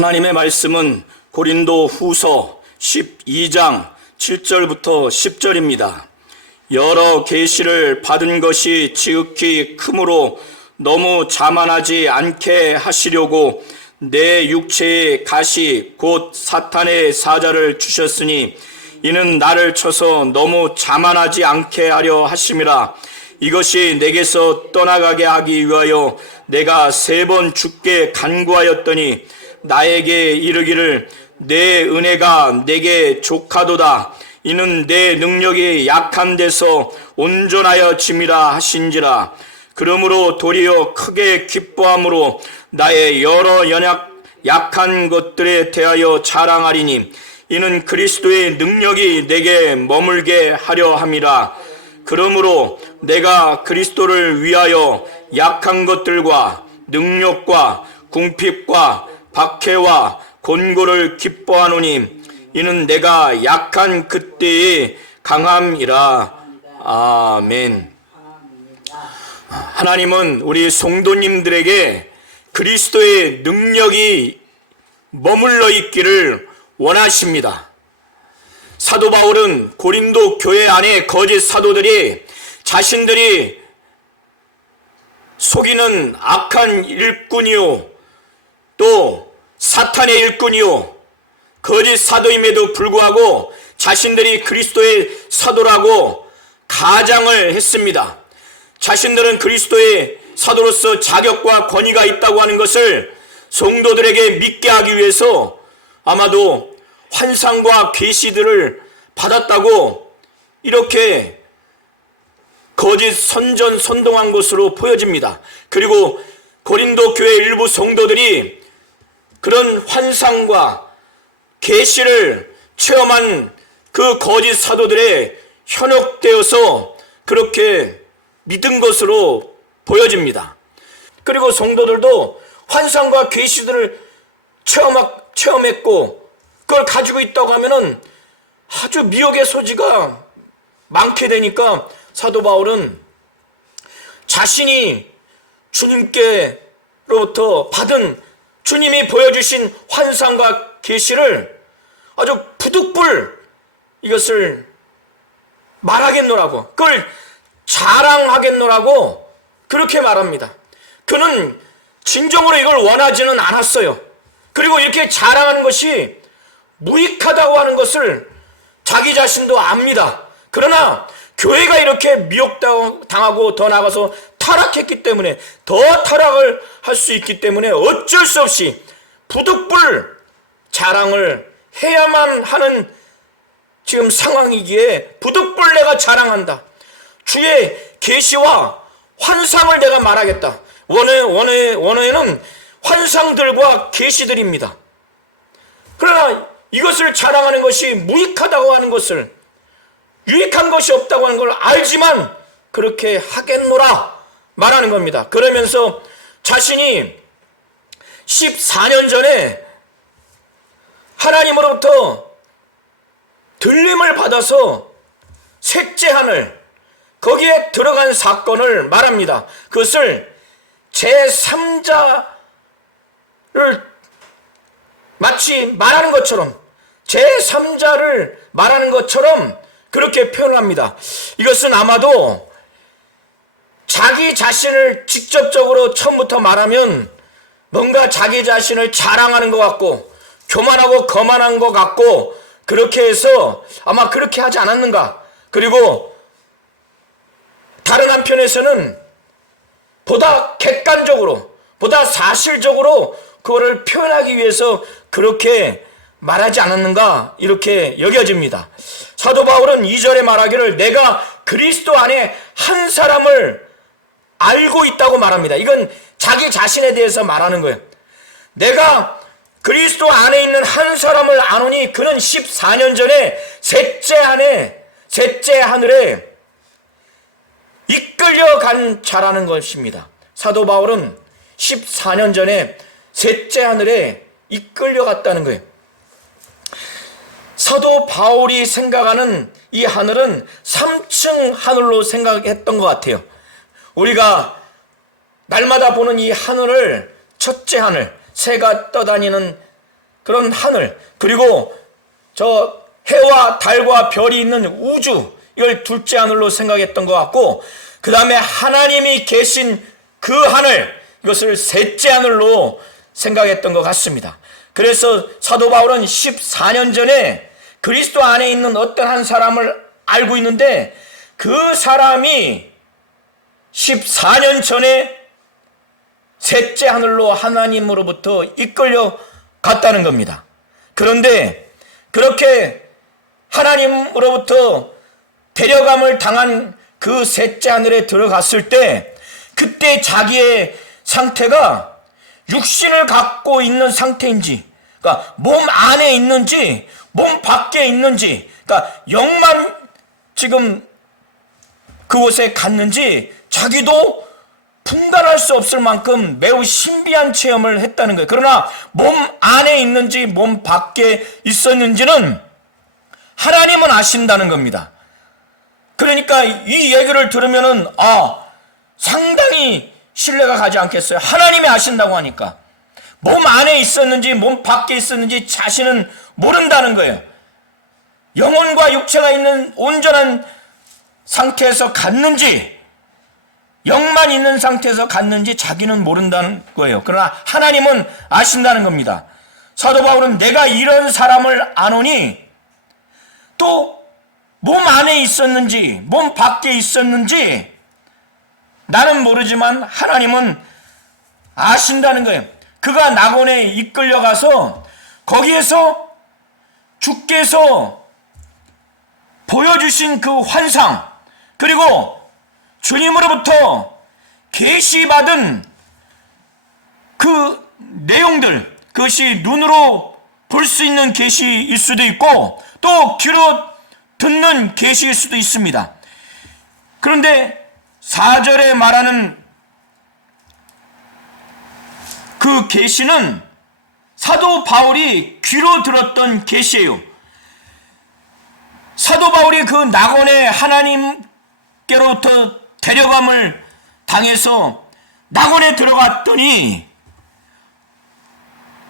하나님의 말씀은 고린도 후서 12장 7절부터 10절입니다. 여러 계시를 받은 것이 지극히 크므로 너무 자만하지 않게 하시려고 내 육체의 가시 곧 사탄의 사자를 주셨으니 이는 나를 쳐서 너무 자만하지 않게 하려 하심이라. 이것이 내게서 떠나가게 하기 위하여 내가 3번 주께 간구하였더니 나에게 이르기를 내 은혜가 내게 족하도다. 이는 내 능력이 약한 데서 온전하여 짐이라 하신지라. 그러므로 도리어 크게 기뻐함으로 나의 여러 약한 것들에 대하여 자랑하리니 이는 그리스도의 능력이 내게 머물게 하려 함이라. 그러므로 내가 그리스도를 위하여 약한 것들과 능력과 궁핍과 박해와 곤고를 기뻐하노니 이는 내가 약한 그때의 강함이라. 아멘. 하나님은 우리 성도님들에게 그리스도의 능력이 머물러 있기를 원하십니다. 사도 바울은 고린도 교회 안에 거짓 사도들이 자신들이 속이는 악한 일꾼이요 또 사탄의 일꾼이요 거짓 사도임에도 불구하고 자신들이 그리스도의 사도라고 가장을 했습니다. 자신들은 그리스도의 사도로서 자격과 권위가 있다고 하는 것을 성도들에게 믿게 하기 위해서 아마도 환상과 계시들을 받았다고 이렇게 거짓 선동한 것으로 보여집니다. 그리고 고린도 교회 일부 성도들이 그런 환상과 계시를 체험한 그 거짓 사도들에 현혹되어서 그렇게 믿은 것으로 보여집니다. 그리고 성도들도 환상과 계시들을 체험했고 그걸 가지고 있다고 하면은 아주 미혹의 소지가 많게 되니까 사도 바울은 자신이 주님께로부터 받은 주님이 보여주신 환상과 계시를 아주 부득불 이것을 말하겠노라고, 그걸 자랑하겠노라고 그렇게 말합니다. 그는 진정으로 이걸 원하지는 않았어요. 그리고 이렇게 자랑하는 것이 무익하다고 하는 것을 자기 자신도 압니다. 그러나 교회가 이렇게 미혹당하고 더 나아가서 타락했기 때문에 더 타락을 할 수 있기 때문에 어쩔 수 없이 부득불 자랑을 해야만 하는 지금 상황이기에 부득불 내가 자랑한다. 주의 계시와 환상을 내가 말하겠다. 원어에는 환상들과 계시들입니다. 그러나 이것을 자랑하는 것이 무익하다고 하는 것을, 유익한 것이 없다고 하는 걸 알지만 그렇게 하겠노라 말하는 겁니다. 그러면서 자신이 14년 전에 하나님으로부터 들림을 받아서 셋째 하늘 거기에 들어간 사건을 말합니다. 그것을 제3자를 마치 말하는 것처럼, 제3자를 말하는 것처럼 그렇게 표현합니다. 이것은 아마도 자기 자신을 직접적으로 처음부터 말하면 뭔가 자기 자신을 자랑하는 것 같고 교만하고 거만한 것 같고 그렇게 해서 아마 그렇게 하지 않았는가. 그리고 다른 한편에서는 보다 객관적으로, 보다 사실적으로 그거를 표현하기 위해서 그렇게 말하지 않았는가 이렇게 여겨집니다. 사도 바울은 2절에 말하기를 내가 그리스도 안에 한 사람을 알고 있다고 말합니다. 이건 자기 자신에 대해서 말하는 거예요. 내가 그리스도 안에 있는 한 사람을 아노니 그는 14년 전에 셋째 하늘에 이끌려간 자라는 것입니다. 사도 바울은 14년 전에 셋째 하늘에 이끌려갔다는 거예요. 사도 바울이 생각하는 이 하늘은 3층 하늘로 생각했던 것 같아요. 우리가 날마다 보는 이 하늘을 첫째 하늘, 새가 떠다니는 그런 하늘, 그리고 저 해와 달과 별이 있는 우주, 이걸 둘째 하늘로 생각했던 것 같고, 그 다음에 하나님이 계신 그 하늘, 이것을 셋째 하늘로 생각했던 것 같습니다. 그래서 사도 바울은 14년 전에 그리스도 안에 있는 어떤 한 사람을 알고 있는데, 그 사람이 14년 전에 셋째 하늘로 하나님으로부터 이끌려 갔다는 겁니다. 그런데 그렇게 하나님으로부터 데려감을 당한 그 셋째 하늘에 들어갔을 때, 그때 자기의 상태가 육신을 갖고 있는 상태인지, 그러니까 몸 안에 있는지 몸 밖에 있는지, 그러니까 영만 지금 그곳에 갔는지 자기도 분간할 수 없을 만큼 매우 신비한 체험을 했다는 거예요. 그러나 몸 안에 있는지 몸 밖에 있었는지는 하나님은 아신다는 겁니다. 그러니까 이 얘기를 들으면은 상당히 신뢰가 가지 않겠어요. 하나님이 아신다고 하니까 몸 안에 있었는지 몸 밖에 있었는지 자신은 모른다는 거예요. 영혼과 육체가 있는 온전한 상태에서 갔는지 영만 있는 상태에서 갔는지 자기는 모른다는 거예요. 그러나 하나님은 아신다는 겁니다. 사도 바울은 내가 이런 사람을 아노니, 또 몸 안에 있었는지 몸 밖에 있었는지 나는 모르지만 하나님은 아신다는 거예요. 그가 낙원에 이끌려가서 거기에서 주께서 보여주신 그 환상, 그리고 주님으로부터 계시받은 그 내용들, 그것이 눈으로 볼 수 있는 계시일 수도 있고 또 귀로 듣는 계시일 수도 있습니다. 그런데 4절에 말하는 그 계시는 사도 바울이 귀로 들었던 계시예요. 사도 바울이 그 낙원에 하나님께로부터 데려감을 당해서 낙원에 들어갔더니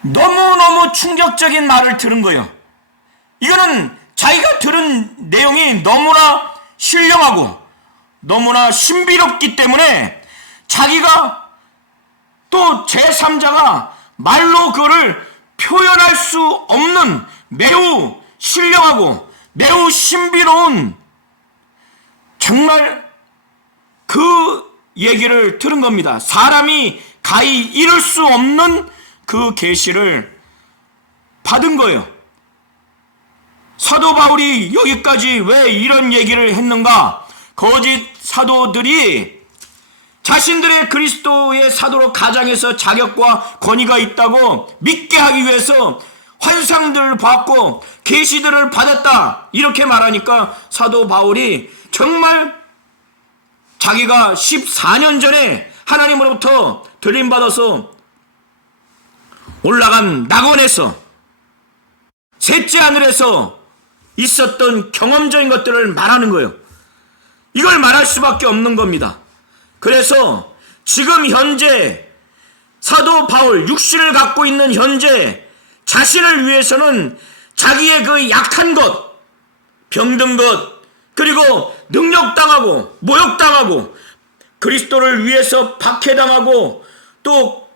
너무너무 충격적인 말을 들은 거예요. 이거는 자기가 들은 내용이 너무나 신령하고 너무나 신비롭기 때문에 자기가 또 제3자가 말로 그거를 표현할 수 없는 매우 신령하고 매우 신비로운 정말 그 얘기를 들은 겁니다. 사람이 가히 이룰 수 없는 그 계시를 받은 거예요. 사도 바울이 여기까지 왜 이런 얘기를 했는가? 거짓 사도들이 자신들의 그리스도의 사도로 가장해서 자격과 권위가 있다고 믿게 하기 위해서 환상들을 받고 계시들을 받았다, 이렇게 말하니까 사도 바울이 정말 자기가 14년 전에 하나님으로부터 들림받아서 올라간 낙원에서 셋째 하늘에서 있었던 경험적인 것들을 말하는 거예요. 이걸 말할 수밖에 없는 겁니다. 그래서 지금 현재 사도 바울, 육신을 갖고 있는 현재 자신을 위해서는 자기의 그 약한 것, 병든 것, 그리고 능력당하고 모욕당하고 그리스도를 위해서 박해당하고 또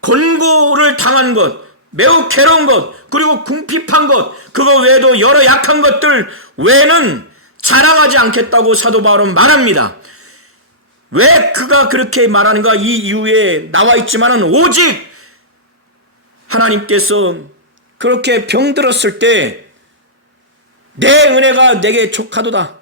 권고를 당한 것, 매우 괴로운 것, 그리고 궁핍한 것, 그거 외에도 여러 약한 것들 외에는 자랑하지 않겠다고 사도 바울은 말합니다. 왜 그가 그렇게 말하는가? 이 이유에 나와 있지만은 오직 하나님께서 그렇게 병들었을 때 내 은혜가 내게 족하도다,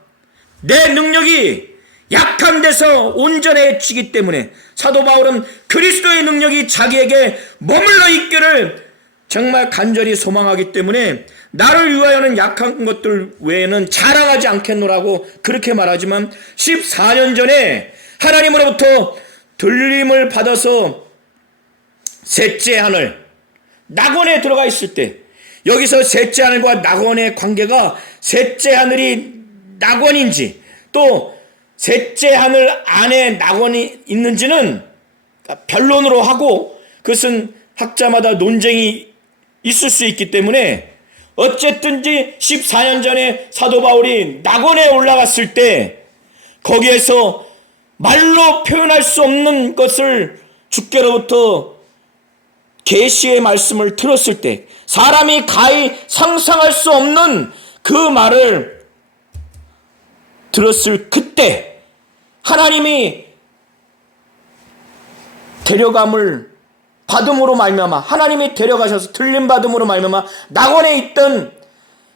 내 능력이 약한 데서 온전해지기 때문에 사도 바울은 그리스도의 능력이 자기에게 머물러 있기를 정말 간절히 소망하기 때문에 나를 위하여는 약한 것들 외에는 자랑하지 않겠노라고 그렇게 말하지만 14년 전에 하나님으로부터 들림을 받아서 셋째 하늘 낙원에 들어가 있을 때, 여기서 셋째 하늘과 낙원의 관계가 셋째 하늘이 낙원인지 또 셋째 하늘 안에 낙원이 있는지는 변론으로 하고, 그것은 학자마다 논쟁이 있을 수 있기 때문에 어쨌든지 14년 전에 사도 바울이 낙원에 올라갔을 때 거기에서 말로 표현할 수 없는 것을 주께로부터 계시의 말씀을 들었을 때 사람이 가히 상상할 수 없는 그 말을 들었을 그때 하나님이 데려감을 받음으로 말미암아 하나님이 데려가셔서 들림 받음으로 말미암아 낙원에 있던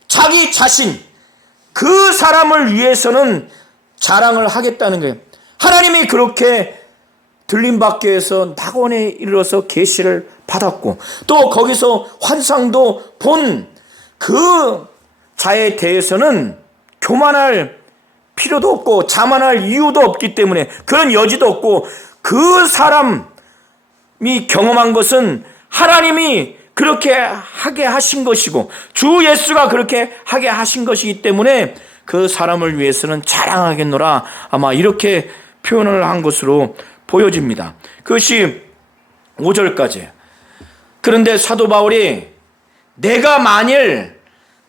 자기 자신 그 사람을 위해서는 자랑을 하겠다는 거예요. 하나님이 그렇게 들림받기 위해서 낙원에 이르러서 계시를 받았고 또 거기서 환상도 본 그 자에 대해서는 교만할 필요도 없고 자만할 이유도 없기 때문에 그런 여지도 없고 그 사람이 경험한 것은 하나님이 그렇게 하게 하신 것이고 주 예수가 그렇게 하게 하신 것이기 때문에 그 사람을 위해서는 자랑하겠노라 아마 이렇게 표현을 한 것으로 보여집니다. 그것이 5절까지. 그런데 사도 바울이 내가 만일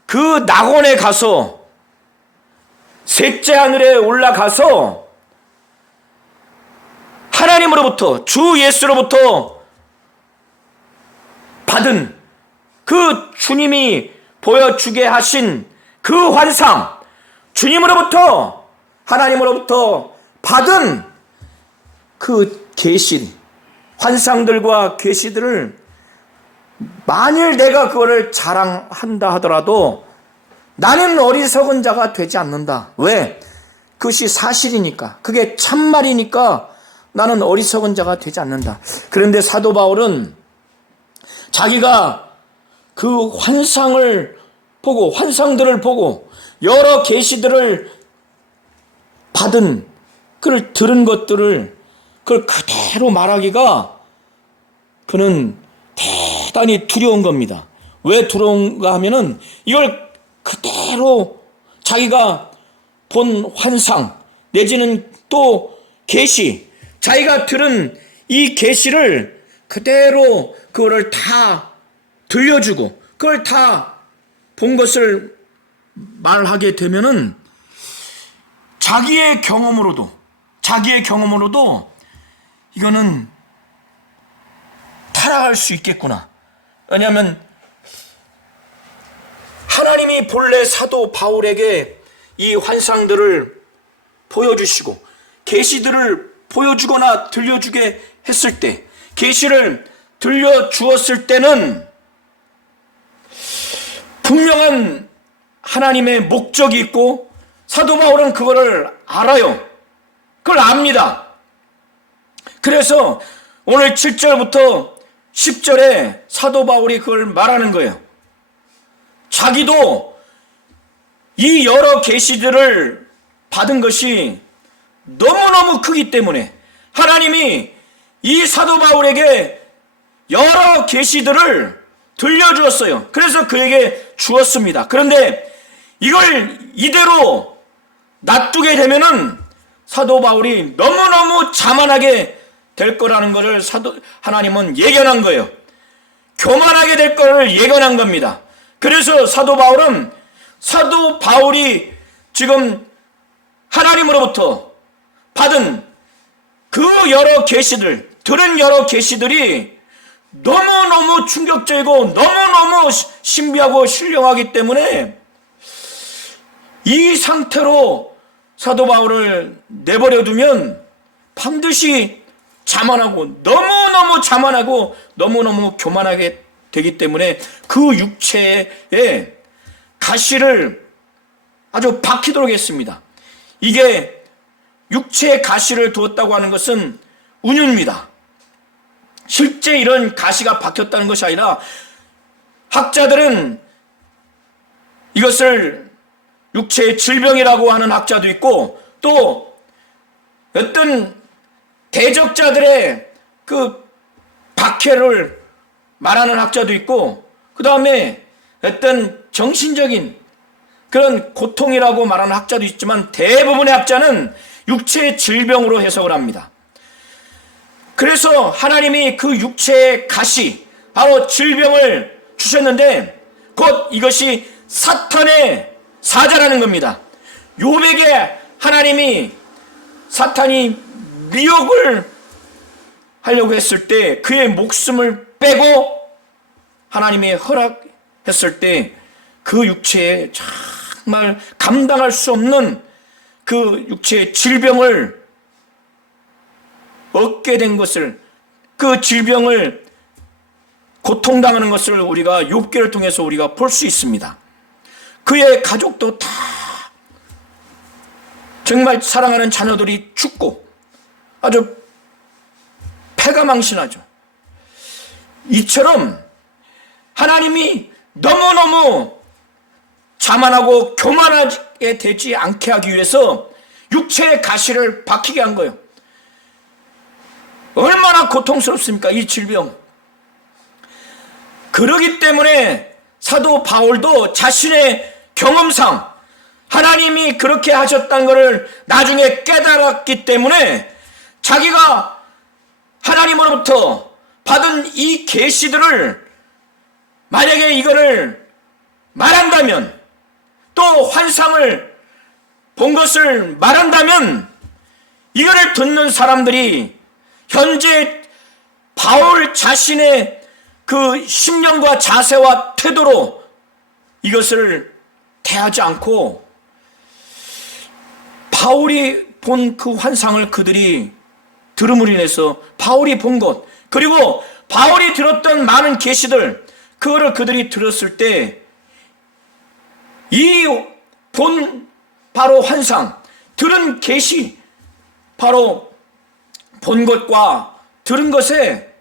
그 낙원에 가서 셋째 하늘에 올라가서 하나님으로부터 주 예수로부터 받은 그 주님이 보여주게 하신 그 환상 주님으로부터 하나님으로부터 받은 그 계시 환상들과 계시들을 만일 내가 그거를 자랑한다 하더라도 나는 어리석은 자가 되지 않는다. 왜? 그것이 사실이니까 그게 참말이니까 나는 어리석은 자가 되지 않는다. 그런데 사도 바울은 자기가 그 환상을 보고 환상들을 보고 여러 계시들을 받은 그걸 들은 것들을 그걸 그대로 말하기가 그는 대단히 두려운 겁니다. 왜 두려운가 하면은 이걸 그대로 자기가 본 환상 내지는 또 계시 자기가 들은 이 계시를 그대로 그거를 다 들려주고 그걸 다 본 것을 말하게 되면은 자기의 경험으로도 이거는 타락할 수 있겠구나. 왜냐하면 하나님이 본래 사도 바울에게 이 환상들을 보여주시고 계시들을 보여주거나 들려주게 했을 때 계시를 들려주었을 때는 분명한 하나님의 목적이 있고 사도 바울은 그거를 알아요. 그걸 압니다. 그래서 오늘 7절부터 10절에 사도 바울이 그걸 말하는 거예요. 자기도 이 여러 계시들을 받은 것이 너무너무 크기 때문에 하나님이 이 사도 바울에게 여러 계시들을 들려주었어요. 그래서 그에게 주었습니다. 그런데 이걸 이대로 놔두게 되면은 사도 바울이 너무너무 자만하게 될 거라는 것을 하나님은 예견한 거예요. 교만하게 될 거를 예견한 겁니다. 그래서 사도 바울이 지금 하나님으로부터 받은 그 여러 계시들, 들은 여러 계시들이 너무너무 충격적이고 너무너무 신비하고 신령하기 때문에 이 상태로 사도 바울을 내버려 두면 반드시 자만하고 너무너무 교만하게 되기 때문에 그 육체에 가시를 아주 박히도록 했습니다. 이게 육체에 가시를 두었다고 하는 것은 운유입니다. 실제 이런 가시가 박혔다는 것이 아니라 학자들은 이것을 육체의 질병이라고 하는 학자도 있고 또 어떤 대적자들의 그 박해를 말하는 학자도 있고 그 다음에 어떤 정신적인 그런 고통이라고 말하는 학자도 있지만 대부분의 학자는 육체의 질병으로 해석을 합니다. 그래서 하나님이 그 육체의 가시 바로 질병을 주셨는데 곧 이것이 사탄의 사자라는 겁니다. 욥에게 하나님이 사탄이 미혹을 하려고 했을 때 그의 목숨을 빼고 하나님이 허락했을 때 그 육체에 정말 감당할 수 없는 그 육체의 질병을 얻게 된 것을, 그 질병을 고통당하는 것을 우리가 욥기를 통해서 우리가 볼 수 있습니다. 그의 가족도 다 정말 사랑하는 자녀들이 죽고 아주 패가망신하죠. 이처럼 하나님이 너무너무 자만하고 교만하게 되지 않게 하기 위해서 육체의 가시를 박히게 한 거예요. 얼마나 고통스럽습니까, 이 질병. 그러기 때문에 사도 바울도 자신의 경험상 하나님이 그렇게 하셨다는 것을 나중에 깨달았기 때문에 자기가 하나님으로부터 받은 이 계시들을 만약에 이거를 말한다면, 또 환상을 본 것을 말한다면, 이거를 듣는 사람들이 현재 바울 자신의 그 심령과 자세와 태도로 이것을 대하지 않고 바울이 본 그 환상을 그들이 들음으로 인해서 바울이 본 것, 그리고 바울이 들었던 많은 계시들, 그거를 그들이 들었을 때 이 본 바로 환상, 들은 계시, 바로 본 것과 들은 것에,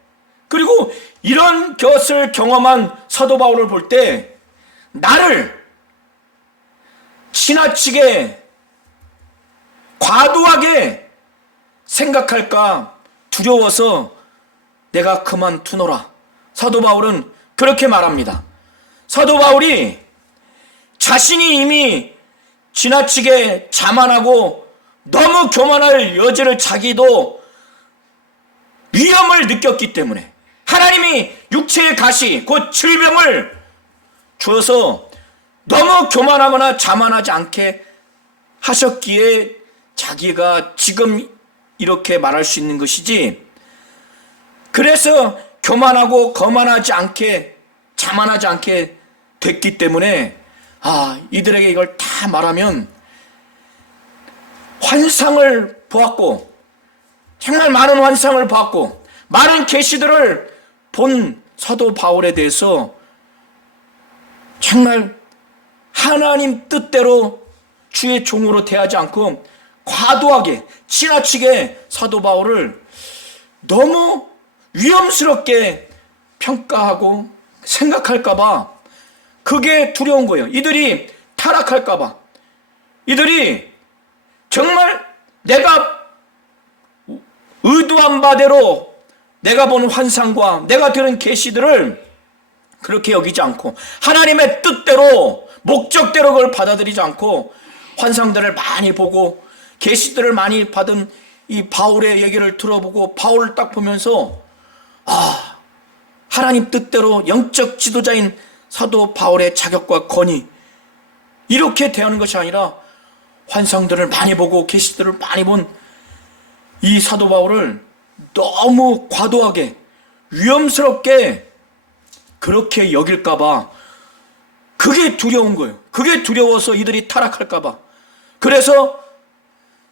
그리고 이런 것을 경험한 사도 바울을 볼 때 나를 지나치게 과도하게 생각할까 두려워서 내가 그만두노라. 사도 바울은 그렇게 말합니다. 사도 바울이 자신이 이미 지나치게 자만하고 너무 교만할 여지를 자기도 위험을 느꼈기 때문에 하나님이 육체의 가시, 곧 질병을 주어서 너무 교만하거나 자만하지 않게 하셨기에 자기가 지금 이렇게 말할 수 있는 것이지, 그래서 교만하고 거만하지 않게, 자만하지 않게 됐기 때문에 이들에게 이걸 다 말하면 환상을 보았고, 정말 많은 환상을 보았고 많은 계시들을 본 사도 바울에 대해서 정말 하나님 뜻대로 주의 종으로 대하지 않고 과도하게 지나치게 사도 바울을 너무 위험스럽게 평가하고 생각할까봐 그게 두려운 거예요. 이들이 타락할까봐, 이들이 정말 내가 의도한 바대로 내가 본 환상과 내가 들은 계시들을 그렇게 여기지 않고 하나님의 뜻대로 목적대로 그걸 받아들이지 않고 환상들을 많이 보고 계시들을 많이 받은 이 바울의 얘기를 들어보고 바울을 딱 보면서 하나님 뜻대로 영적 지도자인 사도 바울의 자격과 권위, 이렇게 대하는 것이 아니라 환상들을 많이 보고 계시들을 많이 본 이 사도 바울을 너무 과도하게 위험스럽게 그렇게 여길까봐 그게 두려운 거예요. 그게 두려워서 이들이 타락할까봐. 그래서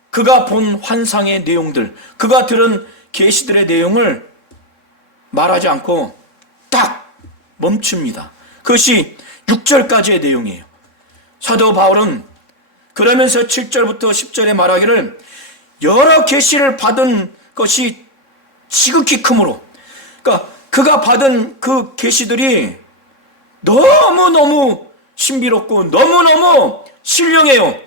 그가 본 환상의 내용들, 그가 들은 계시들의 내용을 말하지 않고 딱 멈춥니다. 그것이 6절까지의 내용이에요. 사도 바울은 그러면서 7절부터 10절에 말하기를 여러 계시를 받은 것이 지극히 크므로, 그러니까 그가 받은 그 계시들이 너무너무 신비롭고 너무너무 신령해요.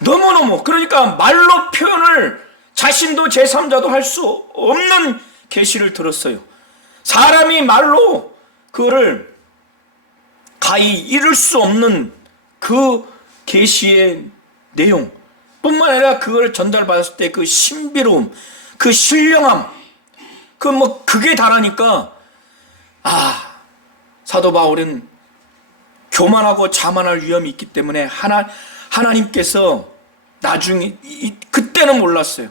너무너무, 그러니까 말로 표현을 자신도 제3자도 할 수 없는 계시를 들었어요. 사람이 말로 그거를 가히 이룰 수 없는 그 계시의 내용 뿐만 아니라 그걸 전달받았을 때 그 신비로움, 그 신령함, 그게 달하니까 사도 바울은 교만하고 자만할 위험이 있기 때문에 하나님께서 나중에 그때는 몰랐어요.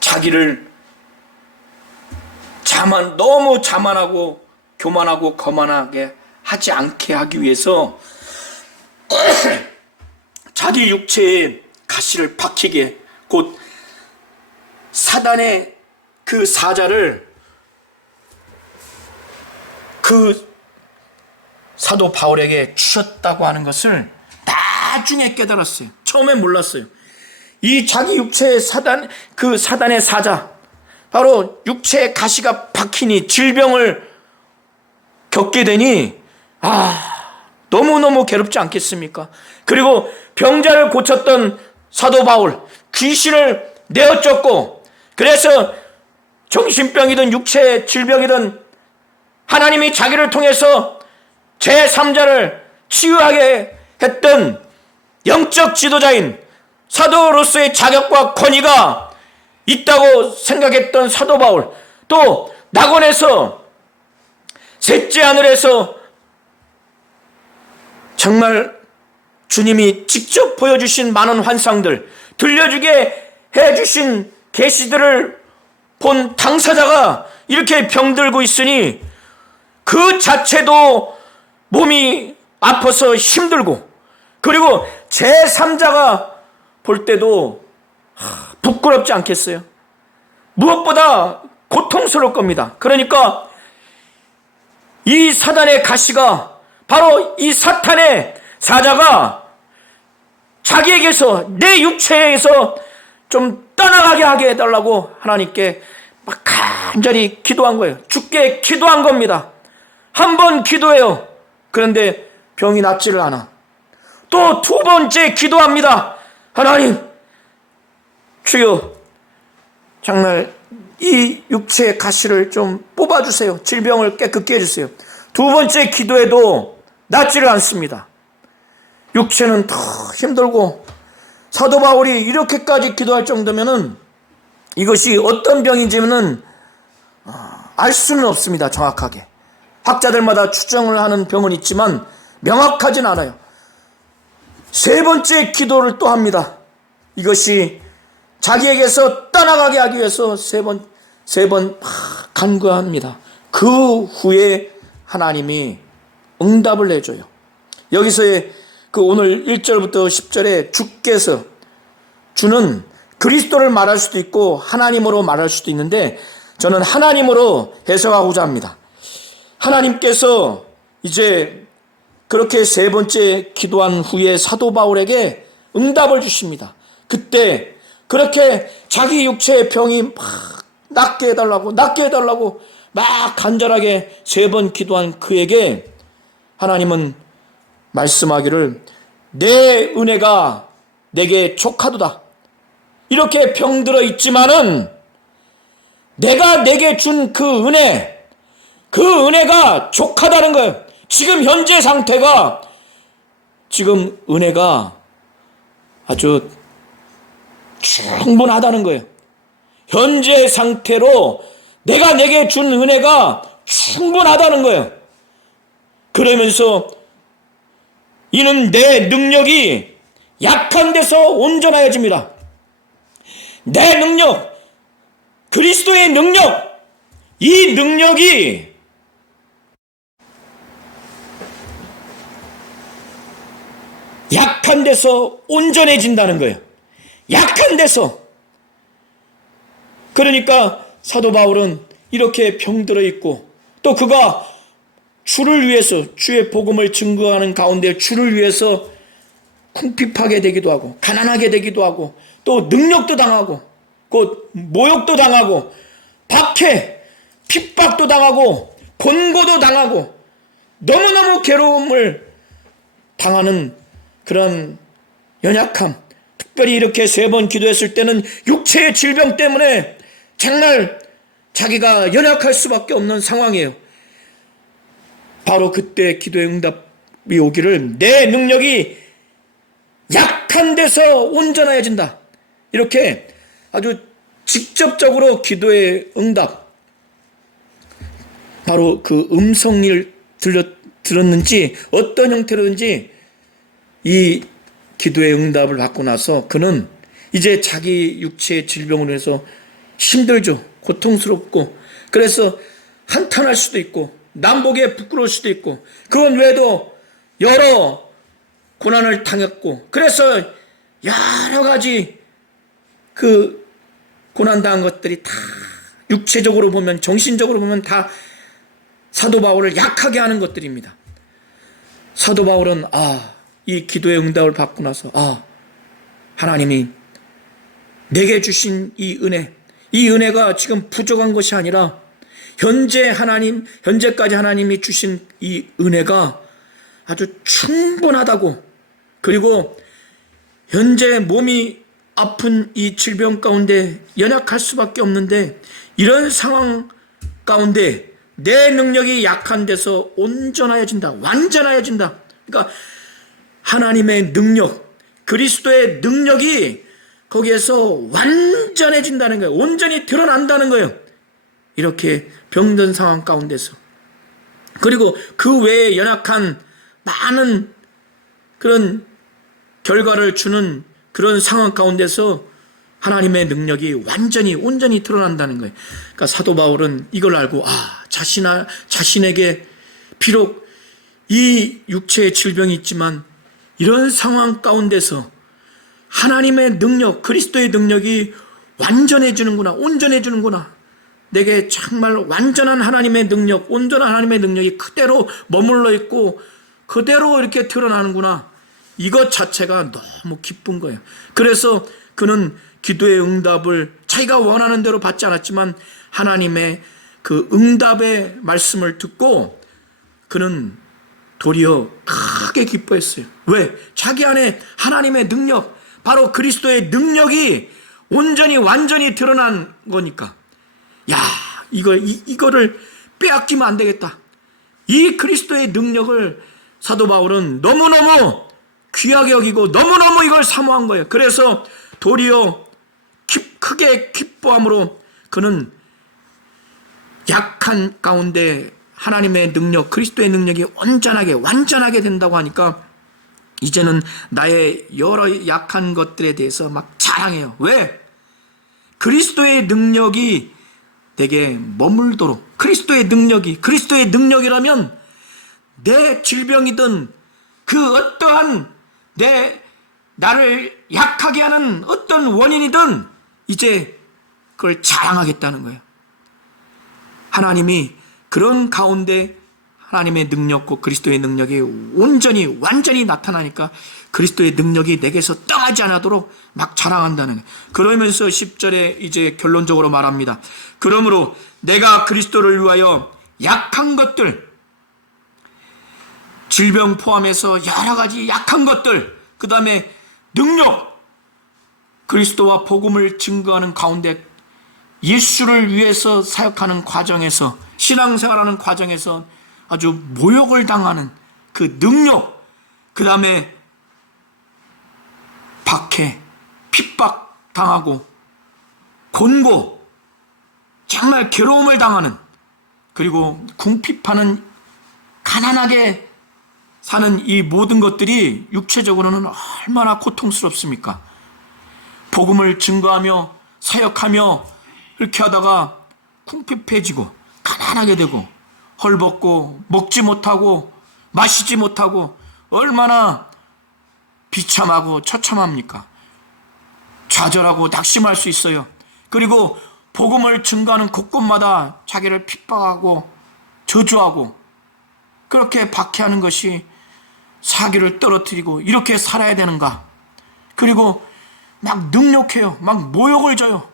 자기를 너무 자만하고 교만하고 거만하게 하지 않게 하기 위해서 자기 육체에 가시를 박히게, 곧 사단의 그 사자를 그 사도 바울에게 주셨다고 하는 것을 나중에 깨달았어요. 처음엔 몰랐어요. 이 자기 육체의 사단의 사자, 바로 육체에 가시가 박히니 질병을 겪게 되니 너무너무 괴롭지 않겠습니까? 그리고 병자를 고쳤던 사도 바울, 귀신을 내어쫓고, 그래서 정신병이든 육체의 질병이든 하나님이 자기를 통해서 제3자를 치유하게 했던 영적 지도자인 사도로서의 자격과 권위가 있다고 생각했던 사도 바울, 또 낙원에서 셋째 하늘에서 정말 주님이 직접 보여주신 많은 환상들, 들려주게 해주신 계시들을 본 당사자가 이렇게 병들고 있으니 그 자체도 몸이 아파서 힘들고, 그리고 제3자가 볼 때도 부끄럽지 않겠어요? 무엇보다 고통스러울 겁니다. 그러니까 이 사단의 가시가, 바로 이 사탄의 사자가 자기에게서, 내 육체에서 좀 떠나가게 하게 해달라고 하나님께 막 간절히 기도한 거예요. 주께 기도한 겁니다. 한 번 기도해요. 그런데 병이 낫지를 않아. 또 두 번째 기도합니다. 하나님, 주여, 정말 이 육체의 가시를 좀 뽑아주세요. 질병을 깨끗게 해주세요. 두 번째 기도에도 낫지를 않습니다. 육체는 더 힘들고, 사도 바울이 이렇게까지 기도할 정도면은 이것이 어떤 병인지는 알 수는 없습니다. 정확하게 학자들마다 추정을 하는 병은 있지만 명확하진 않아요. 세 번째 기도를 또 합니다. 이것이 자기에게서 떠나가게 하기 위해서 세 번 간구합니다. 그 후에 하나님이 응답을 해줘요. 여기서의 그 오늘 1절부터 10절에 주께서, 주는 그리스도를 말할 수도 있고 하나님으로 말할 수도 있는데 저는 하나님으로 해석하고자 합니다. 하나님께서 이제 그렇게 세 번째 기도한 후에 사도 바울에게 응답을 주십니다. 그때 그렇게 자기 육체의 병이 막 낫게 해달라고 막 간절하게 세 번 기도한 그에게 하나님은 말씀하기를, 내 은혜가 내게 족하도다. 이렇게 병들어 있지만은 내가 내게 준 그 은혜가 족하다는 거예요. 지금 현재 상태가, 지금 은혜가 아주 충분하다는 거예요. 현재 상태로 내가 내게 준 은혜가 충분하다는 거예요. 그러면서 이는 내 능력이 약한 데서 온전하여집니다. 내 능력, 그리스도의 능력, 이 능력이 약한 데서 온전해진다는 거예요. 약한 데서. 그러니까 사도 바울은 이렇게 병들어 있고, 또 그가 주를 위해서, 주의 복음을 증거하는 가운데 주를 위해서 궁핍하게 되기도 하고, 가난하게 되기도 하고, 또 능력도 당하고, 곧 모욕도 당하고, 박해, 핍박도 당하고, 권고도 당하고, 너무너무 괴로움을 당하는 그런 연약함, 특별히 이렇게 세 번 기도했을 때는 육체의 질병 때문에 정말 자기가 연약할 수밖에 없는 상황이에요. 바로 그때 기도의 응답이 오기를, 내 능력이 약한 데서 온전해진다. 이렇게 아주 직접적으로 기도의 응답, 바로 그 음성을 들었는지 어떤 형태로든지 이 기도의 응답을 받고 나서 그는 이제 자기 육체의 질병으로 해서 힘들죠. 고통스럽고 그래서 한탄할 수도 있고 남보기에 부끄러울 수도 있고 그건 외에도 여러 고난을 당했고 그래서 여러 가지 그 고난당한 것들이 다 육체적으로 보면 정신적으로 보면 다 사도 바울을 약하게 하는 것들입니다. 사도 바울은 이 기도의 응답을 받고 나서 하나님이 내게 주신 이 은혜가 지금 부족한 것이 아니라 현재까지 하나님이 주신 이 은혜가 아주 충분하다고, 그리고 현재 몸이 아픈 이 질병 가운데 연약할 수밖에 없는데 이런 상황 가운데 내 능력이 약한 데서 온전하여진다, 완전하여진다. 그러니까 하나님의 능력, 그리스도의 능력이 거기에서 완전해진다는 거예요. 온전히 드러난다는 거예요. 이렇게 병든 상황 가운데서. 그리고 그 외에 연약한 많은 그런 결과를 주는 그런 상황 가운데서 하나님의 능력이 완전히 온전히 드러난다는 거예요. 그러니까 사도 바울은 이걸 알고 자신에게 비록 이 육체의 질병이 있지만 이런 상황 가운데서 하나님의 능력, 그리스도의 능력이 완전해지는구나, 온전해지는구나. 내게 정말 완전한 하나님의 능력, 온전한 하나님의 능력이 그대로 머물러 있고 그대로 이렇게 드러나는구나. 이것 자체가 너무 기쁜 거예요. 그래서 그는 기도의 응답을 자기가 원하는 대로 받지 않았지만 하나님의 그 응답의 말씀을 듣고 그는 도리어 크게 기뻐했어요. 왜? 자기 안에 하나님의 능력, 바로 그리스도의 능력이 온전히 완전히 드러난 거니까, 이거를 빼앗기면 안 되겠다. 이 그리스도의 능력을 사도 바울은 너무너무 귀하게 여기고 너무너무 이걸 사모한 거예요. 그래서 도리어 크게 기뻐함으로 그는 약한 가운데 하나님의 능력, 그리스도의 능력이 완전하게 된다고 하니까 이제는 나의 여러 약한 것들에 대해서 막 자랑해요. 왜? 그리스도의 능력이 내게 머물도록, 그리스도의 능력이라면 내 질병이든 그 어떠한 나를 약하게 하는 어떤 원인이든 이제 그걸 자랑하겠다는 거예요. 하나님이 그런 가운데 하나님의 능력과 그리스도의 능력이 완전히 나타나니까 그리스도의 능력이 내게서 떠나지 않도록 막 자랑한다는 거예요. 그러면서 10절에 이제 결론적으로 말합니다. 그러므로 내가 그리스도를 위하여 약한 것들, 질병 포함해서 여러 가지 약한 것들, 그 다음에 능력, 그리스도와 복음을 증거하는 가운데 예수를 위해서 사역하는 과정에서, 신앙생활하는 과정에서 아주 모욕을 당하는 그 능력, 그 다음에 박해, 핍박 당하고 곤고, 정말 괴로움을 당하는, 그리고 궁핍하는, 가난하게 사는 이 모든 것들이 육체적으로는 얼마나 고통스럽습니까? 복음을 증거하며 사역하며 이렇게 하다가 궁핍해지고 가난하게 되고 헐벗고 먹지 못하고 마시지 못하고 얼마나 비참하고 처참합니까? 좌절하고 낙심할 수 있어요. 그리고 복음을 증거하는 곳곳마다 자기를 핍박하고 저주하고 그렇게 박해하는 것이 사기를 떨어뜨리고 이렇게 살아야 되는가? 그리고 막 능력해요. 막 모욕을 줘요.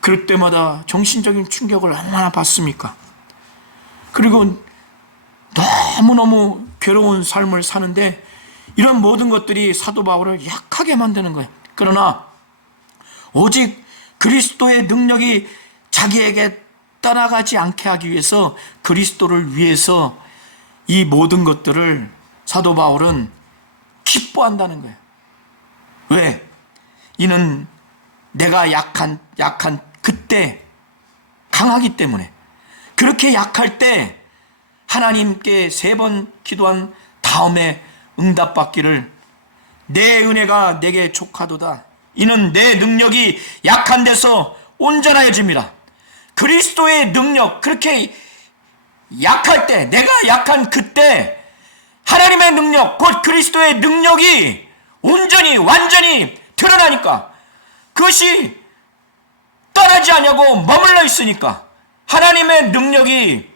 그럴 때마다 정신적인 충격을 얼마나 받습니까? 그리고 너무너무 괴로운 삶을 사는데 이런 모든 것들이 사도 바울을 약하게 만드는 거예요. 그러나 오직 그리스도의 능력이 자기에게 떠나가지 않게 하기 위해서, 그리스도를 위해서 이 모든 것들을 사도 바울은 기뻐한다는 거예요. 왜? 이는 내가 약한 그때 강하기 때문에, 그렇게 약할 때 하나님께 3번 기도한 다음에 응답받기를 내 은혜가 내게 족하도다. 이는 내 능력이 약한 데서 온전하여짐이라. 그리스도의 능력, 그렇게 약할 때, 내가 약한 그때 하나님의 능력, 곧 그리스도의 능력이 온전히 완전히 드러나니까, 그것이 떠나지 않냐고 머물러 있으니까, 하나님의 능력이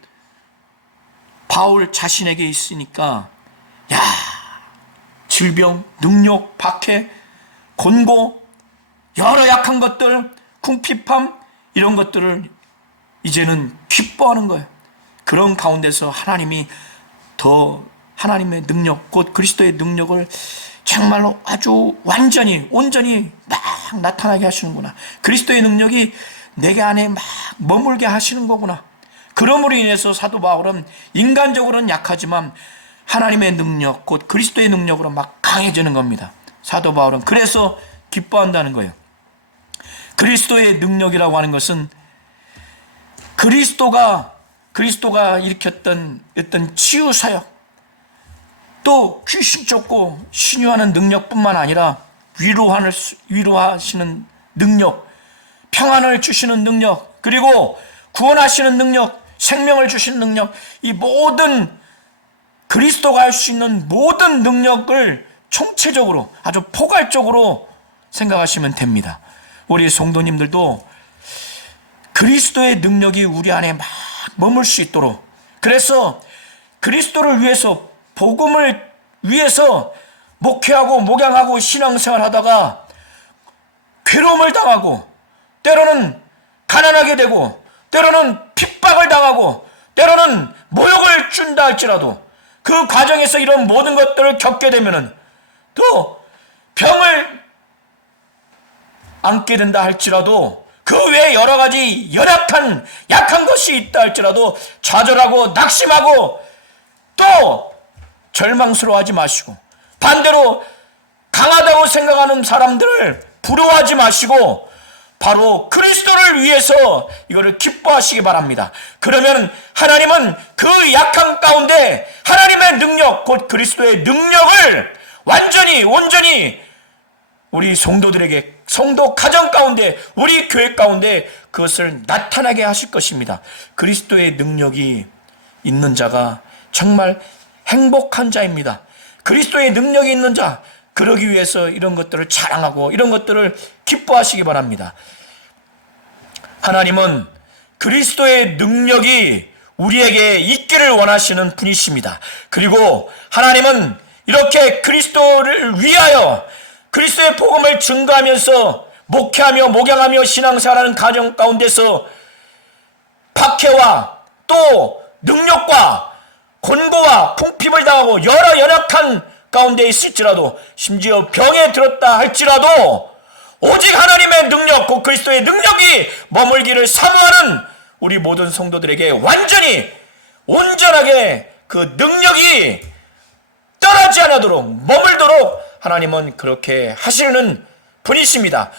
바울 자신에게 있으니까, 야, 질병, 능력, 박해, 곤고, 여러 약한 것들, 궁핍함, 이런 것들을 이제는 기뻐하는 거예요. 그런 가운데서 하나님이 더 하나님의 능력, 곧 그리스도의 능력을 정말로 아주 완전히, 온전히 막 나타나게 하시는구나. 그리스도의 능력이 내게 안에 막 머물게 하시는 거구나. 그러므로 인해서 사도 바울은 인간적으로는 약하지만 하나님의 능력, 곧 그리스도의 능력으로 막 강해지는 겁니다. 사도 바울은 그래서 기뻐한다는 거예요. 그리스도의 능력이라고 하는 것은 그리스도가 일으켰던 어떤 치유 사역, 또 귀신 쫓고 신유하는 능력뿐만 아니라 위로하시는 능력, 평안을 주시는 능력, 그리고 구원하시는 능력, 생명을 주시는 능력, 이 모든 그리스도가 할 수 있는 모든 능력을 총체적으로 아주 포괄적으로 생각하시면 됩니다. 우리 성도님들도 그리스도의 능력이 우리 안에 막 머물 수 있도록, 그래서 그리스도를 위해서, 복음을 위해서 목회하고 목양하고 신앙생활 하다가 괴로움을 당하고, 때로는 가난하게 되고, 때로는 핍박을 당하고, 때로는 모욕을 준다 할지라도 그 과정에서 이런 모든 것들을 겪게 되면은, 또 병을 안게 된다 할지라도, 그 외에 여러 가지 약한 것이 있다 할지라도 좌절하고 낙심하고 또 절망스러워하지 마시고, 반대로 강하다고 생각하는 사람들을 부러워하지 마시고 바로 그리스도를 위해서 이거를 기뻐하시기 바랍니다. 그러면 하나님은 그 약한 가운데 하나님의 능력, 곧 그리스도의 능력을 완전히 온전히 우리 성도들에게, 성도 가정 가운데, 우리 교회 가운데 그것을 나타나게 하실 것입니다. 그리스도의 능력이 있는 자가 정말 행복한 자입니다. 그리스도의 능력이 있는 자, 그러기 위해서 이런 것들을 자랑하고 이런 것들을 기뻐하시기 바랍니다. 하나님은 그리스도의 능력이 우리에게 있기를 원하시는 분이십니다. 그리고 하나님은 이렇게 그리스도를 위하여 그리스도의 복음을 증거하면서 목회하며 목양하며 신앙생활하는 가정 가운데서 박해와 또 능력과 곤고와 궁핍을 당하고 여러 연약한 가운데 있을지라도, 심지어 병에 들었다 할지라도 오직 하나님의 능력, 곧 그리스도의 능력이 머물기를 사모하는 우리 모든 성도들에게 완전히 온전하게 그 능력이 떠나지 않도록 머물도록 하나님은 그렇게 하시는 분이십니다.